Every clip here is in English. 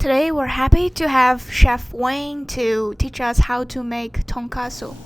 Today we're happy to have Chef Wayne to teach us how to make tonkatsu.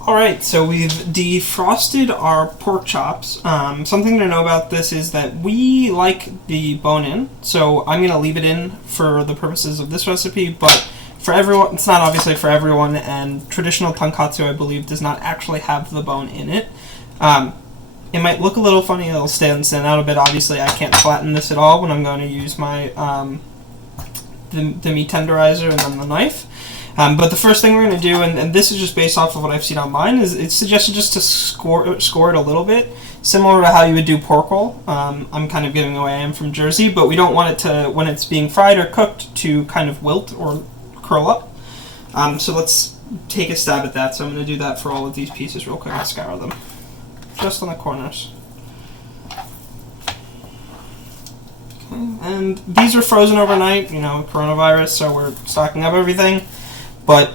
Alright, so we've defrosted our pork chops. Something to know about this is that we like the bone in, so I'm going to leave it in for the purposes of this recipe, but for everyone, it's not obviously for everyone, and traditional tonkatsu, I believe, does not actually have the bone in it. It might look a little funny, it'll stand out a bit. Obviously, I can't flatten this at all when I'm going to use my the meat tenderizer and then the knife. But the first thing we're going to do, and this is just based off of what I've seen online, is it's suggested just to score it a little bit, similar to how you would do pork roll. I'm kind of giving away I am from Jersey, but we don't want it to, when it's being fried or cooked, to kind of wilt or curl up. So let's take a stab at that. So I'm going to do that for all of these pieces real quick and scour them. Just on the corners. And these are frozen overnight, coronavirus, so we're stocking up everything. But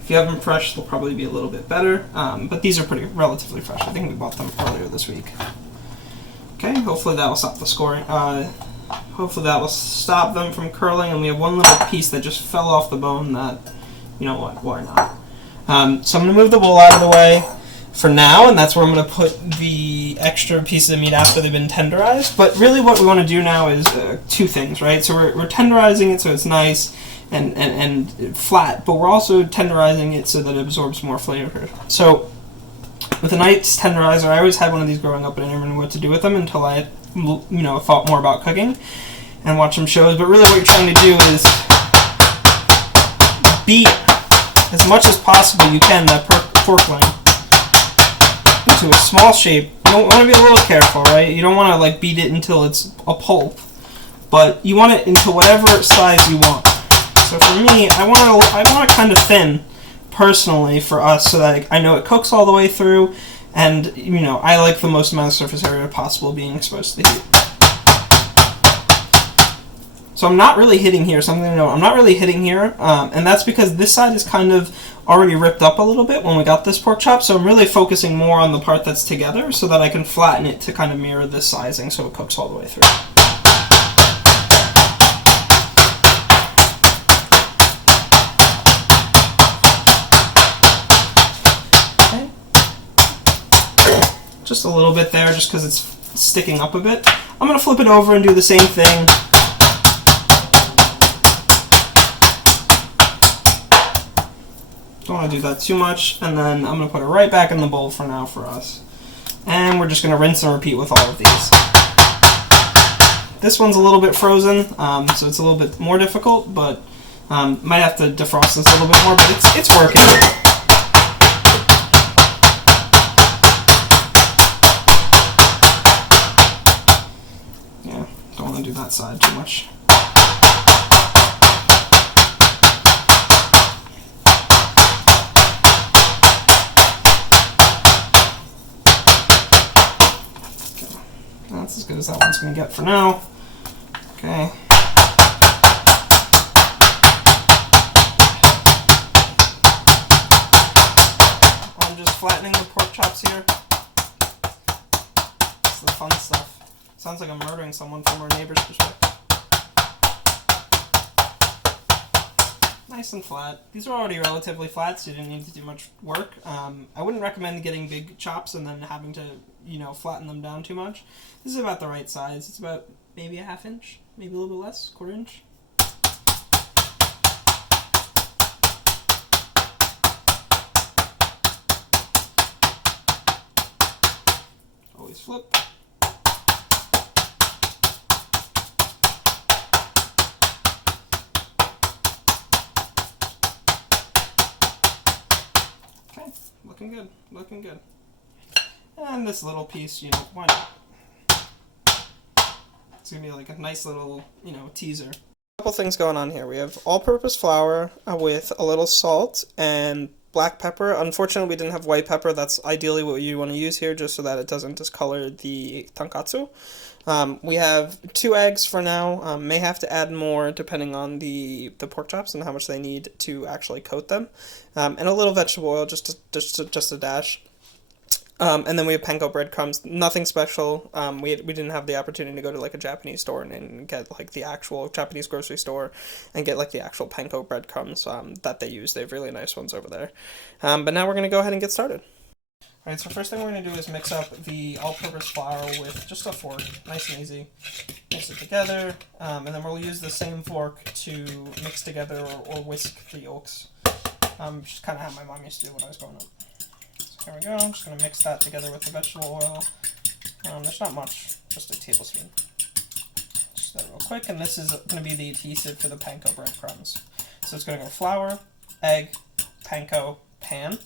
if you have them fresh, they'll probably be a little bit better. But these are relatively fresh. I think we bought them earlier this week. Okay, hopefully that will stop the scoring. Hopefully that will stop them from curling. And we have one little piece that just fell off the bone that, you know what, why not? So I'm going to move the bowl out of the way for now, and that's where I'm going to put the extra pieces of meat after they've been tenderized. But really what we want to do now is two things, right? So we're tenderizing it so it's nice and flat, but we're also tenderizing it so that it absorbs more flavor. So with a nice tenderizer, I always had one of these growing up, and I never knew what to do with them until I thought more about cooking and watched some shows. But really what you're trying to do is beat as much as possible you can that pork loin into a small shape. You don't want to be a little careful, right? You don't want to beat it until it's a pulp, but you want it into whatever size you want. So for me, I want it kind of thin, personally, for us, so that I know it cooks all the way through, and I like the most amount of surface area possible being exposed to the heat. So I'm not really hitting here. Something to know, I'm not really hitting here, and that's because this side is kind of already ripped up a little bit when we got this pork chop, so I'm really focusing more on the part that's together so that I can flatten it to kind of mirror this sizing so it cooks all the way through. Okay. Just a little bit there, just because it's sticking up a bit. I'm going to flip it over and do the same thing. Don't want to do that too much, and then I'm going to put it right back in the bowl for now for us. And we're just going to rinse and repeat with all of these. This one's a little bit frozen, so it's a little bit more difficult, but might have to defrost this a little bit more, but it's working. Yeah, don't want to do that side too much. That's as good as that one's going to get for now. Okay. I'm just flattening the pork chops here. It's the fun stuff. Sounds like I'm murdering someone from our neighbor's perspective. Nice and flat. These are already relatively flat, so you didn't need to do much work. I wouldn't recommend getting big chops and then having to, flatten them down too much. This is about the right size. It's about maybe a ½ inch, maybe a little bit less, quarter inch. Always flip. Okay, looking good, looking good. And this little piece, why not? It's going to be like a nice little, teaser. A couple things going on here. We have all-purpose flour with a little salt and black pepper. Unfortunately, we didn't have white pepper. That's ideally what you want to use here, just so that it doesn't discolor the tonkatsu. We have 2 eggs for now. May have to add more depending on the pork chops and how much they need to actually coat them. And a little vegetable oil, just a dash. And then we have panko breadcrumbs. Nothing special. We didn't have the opportunity to go to like a Japanese store and get like the actual Japanese grocery store and get like the actual panko breadcrumbs that they use. They have really nice ones over there. But now we're gonna go ahead and get started. All right. So first thing we're gonna do is mix up the all-purpose flour with just a fork, nice and easy. Mix it together, and then we'll use the same fork to mix together or whisk the yolks. Just kind of how my mom used to do when I was growing up. Here we go. I'm just going to mix that together with the vegetable oil. There's not much, just a tablespoon. Just that real quick, and this is going to be the adhesive for the panko breadcrumbs. So it's going to go flour, egg, panko, pan.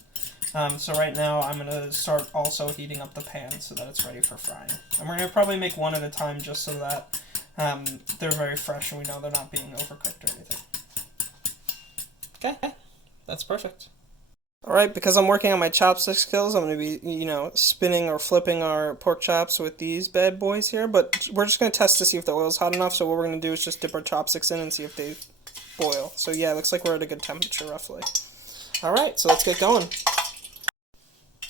So right now I'm going to start also heating up the pan so that it's ready for frying. And we're going to probably make one at a time just so that they're very fresh and we know they're not being overcooked or anything. Okay, that's perfect. Alright, because I'm working on my chopstick skills, I'm going to be, spinning or flipping our pork chops with these bad boys here, but we're just going to test to see if the oil's hot enough, so what we're going to do is just dip our chopsticks in and see if they boil. So yeah, it looks like we're at a good temperature, roughly. Alright, so let's get going.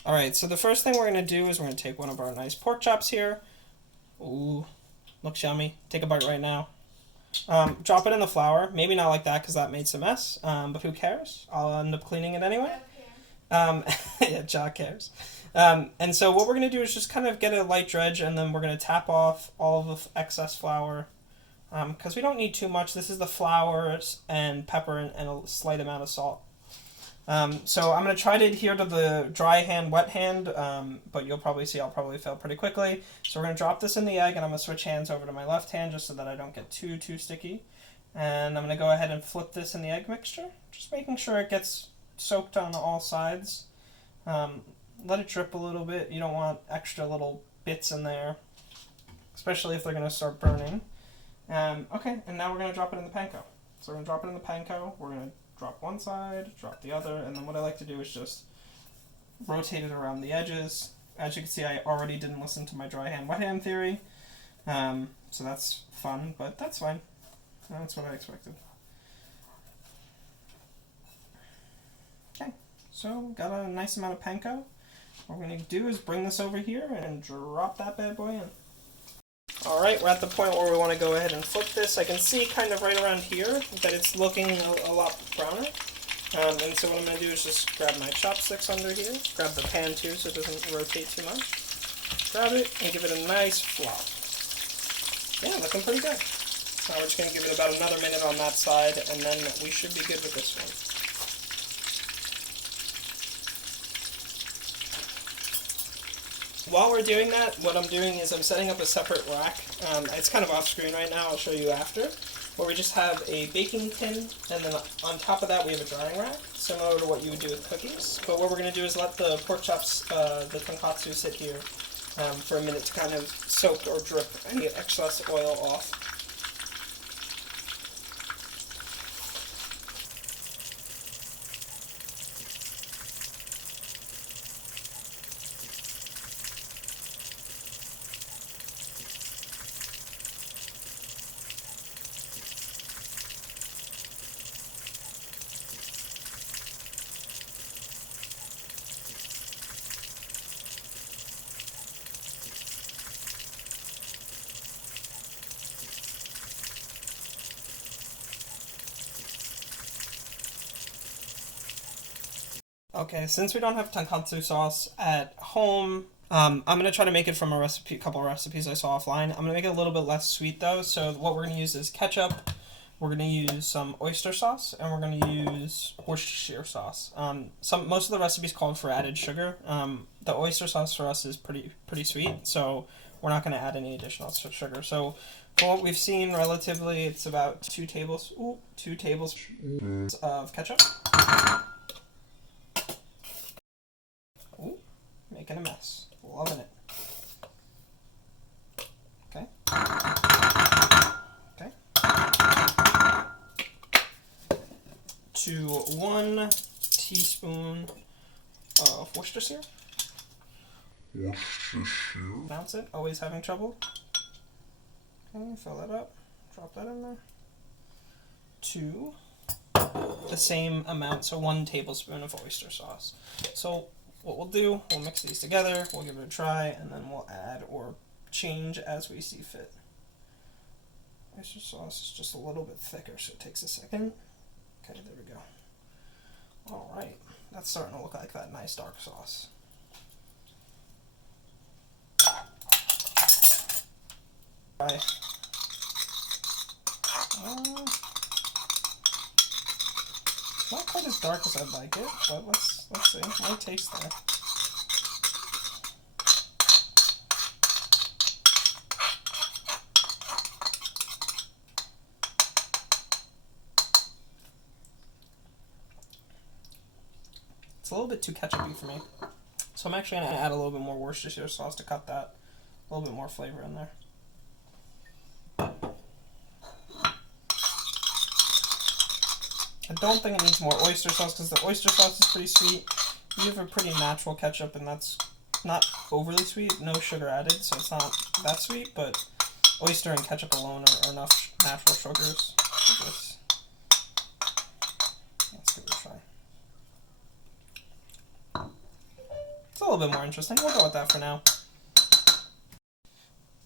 Alright, so the first thing we're going to do is we're going to take one of our nice pork chops here. Ooh, looks yummy. Take a bite right now. Drop it in the flour. Maybe not like that because that made some mess, but who cares? I'll end up cleaning it anyway. Yeah, Jack cares. And so what we're going to do is just kind of get a light dredge, and then we're going to tap off all of the excess flour, because we don't need too much. This is the flour and pepper and a slight amount of salt. So I'm going to try to adhere to the dry hand, wet hand, but you'll probably see I'll probably fail pretty quickly. So we're going to drop this in the egg, and I'm going to switch hands over to my left hand just so that I don't get too sticky. And I'm going to go ahead and flip this in the egg mixture, just making sure it gets soaked on all sides. Let it drip a little bit. You don't want extra little bits in there, especially if they're going to start burning. Okay, and now we're going to drop it in the panko. So we're going to drop it in the panko. We're going to drop one side, drop the other, and then what I like to do is just rotate it around the edges. As you can see, I already didn't listen to my dry hand, wet hand theory. So that's fun, but that's fine. That's what I expected. Okay, so got a nice amount of panko. What we're going to do is bring this over here and drop that bad boy in. Alright, we're at the point where we want to go ahead and flip this. I can see kind of right around here that it's looking a lot browner. And so what I'm going to do is just grab my chopsticks under here, grab the pan too so it doesn't rotate too much. Grab it and give it a nice flop. Yeah, looking pretty good. Now we're just going to give it about another minute on that side, and then we should be good with this one. While we're doing that, what I'm doing is I'm setting up a separate rack. It's kind of off screen right now, I'll show you after, where we just have a baking tin, and then on top of that we have a drying rack, similar to what you would do with cookies. But what we're going to do is let the pork chops, the tonkatsu, sit here for a minute to kind of soak or drip any excess oil off. Okay, since we don't have tonkatsu sauce at home, I'm going to try to make it from a couple of recipes I saw offline. I'm going to make it a little bit less sweet though, so what we're going to use is ketchup, we're going to use some oyster sauce, and we're going to use Worcestershire sauce. Most of the recipes call for added sugar. The oyster sauce for us is pretty sweet, so we're not going to add any additional sugar. So from what we've seen relatively, it's about 2 tablespoons of ketchup. Ooh, making a mess. Loving it. Okay. Okay. To 1 teaspoon of Worcestershire. Pronounce it. Always having trouble. Okay, fill that up. Drop that in there. 2. The same amount, so 1 tablespoon of oyster sauce. So what we'll do, we'll mix these together, we'll give it a try, and then we'll add or change as we see fit. Oyster sauce is just a little bit thicker, so it takes a second. Okay, there we go. All right, that's starting to look like that nice dark sauce. Right. Not quite as dark as I'd like it, but let's see. My taste there. It's a little bit too ketchupy for me, so I'm actually going to add a little bit more Worcestershire sauce to cut that a little bit more flavor in there. I don't think it needs more oyster sauce because the oyster sauce is pretty sweet. You have a pretty natural ketchup, and that's not overly sweet, no sugar added, so it's not that sweet, but oyster and ketchup alone are enough natural sugars for this. Let's give it a try. It's a little bit more interesting. We'll go with that for now.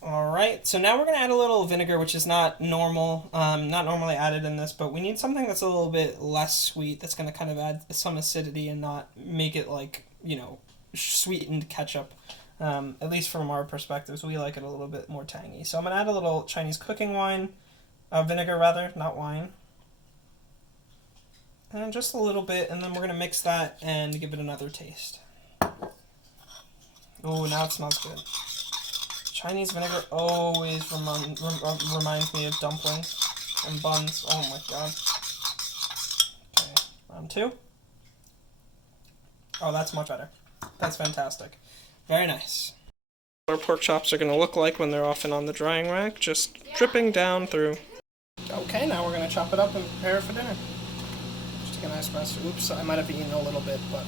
Alright, so now we're going to add a little vinegar, which is not normally added in this, but we need something that's a little bit less sweet, that's going to kind of add some acidity and not make it like, you know, sweetened ketchup. At least from our perspectives, we like it a little bit more tangy. So I'm going to add a little Chinese cooking vinegar rather, not wine. And just a little bit, and then we're going to mix that and give it another taste. Oh, now it smells good. Chinese vinegar always reminds me of dumplings and buns. Oh my god. Okay, round 2. Oh, that's much better. That's fantastic. Very nice. Our pork chops are going to look like when they're off and on the drying rack, just dripping down through. Okay, now we're going to chop it up and prepare it for dinner. Just take a nice rest. Oops, I might have eaten a little bit, but...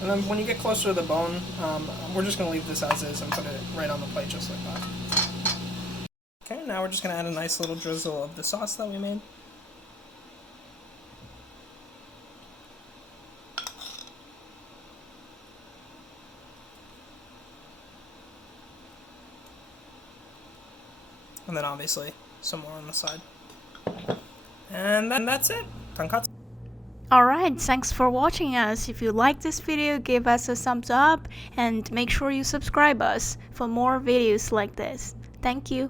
And then when you get closer to the bone, we're just going to leave this as is and put it right on the plate just like that. Okay, now we're just going to add a nice little drizzle of the sauce that we made. And then obviously some more on the side. And then that's it. Tonkatsu. Alright, thanks for watching us. If you like this video, give us a thumbs up and make sure you subscribe us for more videos like this. Thank you.